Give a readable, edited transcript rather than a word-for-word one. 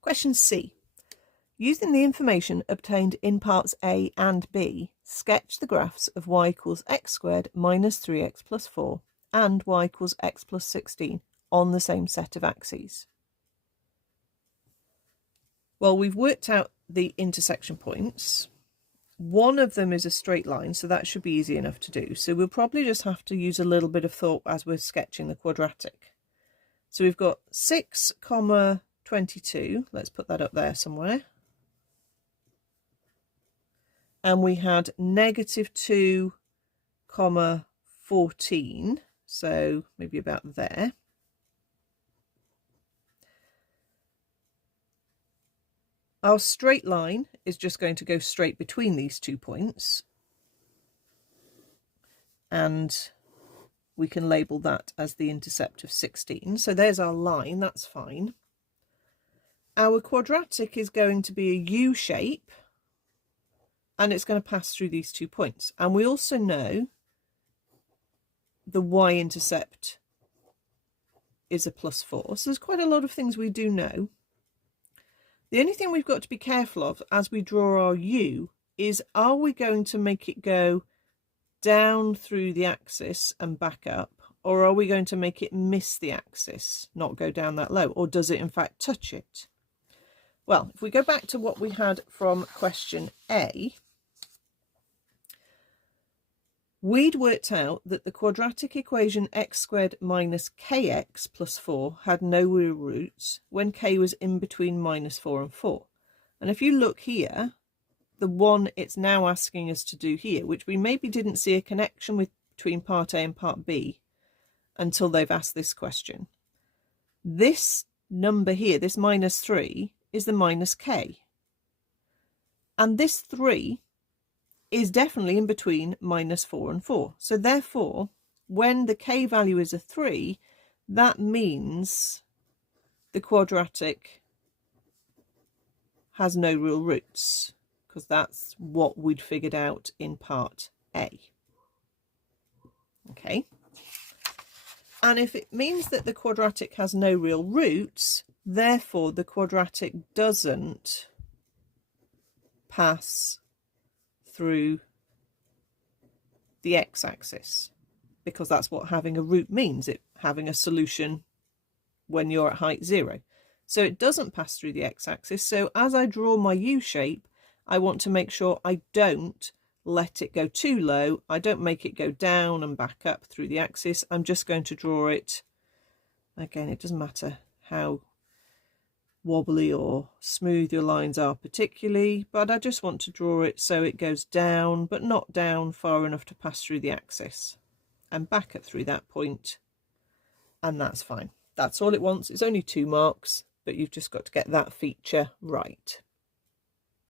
Question C. Using the information obtained in parts A and B, sketch the graphs of y equals x squared minus 3x plus 4 and y equals x plus 16 on the same set of axes. Well, we've worked out the intersection points. One of them is a straight line, so that should be easy enough to do. So we'll probably just have to use a little bit of thought as we're sketching the quadratic. So we've got 6, 22. Let's put that up there somewhere. And we had -2, 14. So maybe about there. Our straight line is just going to go straight between these 2 points. And we can label that as the intercept of 16. So there's our line, that's fine. Our quadratic is going to be a U shape, and it's going to pass through these 2 points. And we also know the y-intercept is a +4. So there's quite a lot of things we do know. The only thing we've got to be careful of as we draw our U is, are we going to make it go down through the axis and back up, or are we going to make it miss the axis, not go down that low, or does it in fact touch it? Well, if we go back to what we had from question A, we'd worked out that the quadratic equation x squared minus kx plus 4 had no real roots when k was in between -4 and 4. And if you look here, the one it's now asking us to do here, which we maybe didn't see a connection with between part A and part B until they've asked this question. This number here, this -3, is the minus k. And this 3 is definitely in between -4 and 4. So therefore, when the k value is a 3, that means the quadratic has no real roots, because that's what we'd figured out in part A. Okay. And if it means that the quadratic has no real roots, therefore the quadratic doesn't pass through the x-axis, because that's what having a root means, it having a solution when you're at height 0. So it doesn't pass through the x-axis. So as I draw my U shape, I want to make sure I don't let it go too low. I don't make it go down and back up through the axis. I'm just going to draw it, again, it doesn't matter how wobbly or smooth your lines are particularly, but I just want to draw it so it goes down, but not down far enough to pass through the axis, and back up through that point, and that's fine. That's all it wants. It's only 2 marks, but you've just got to get that feature right.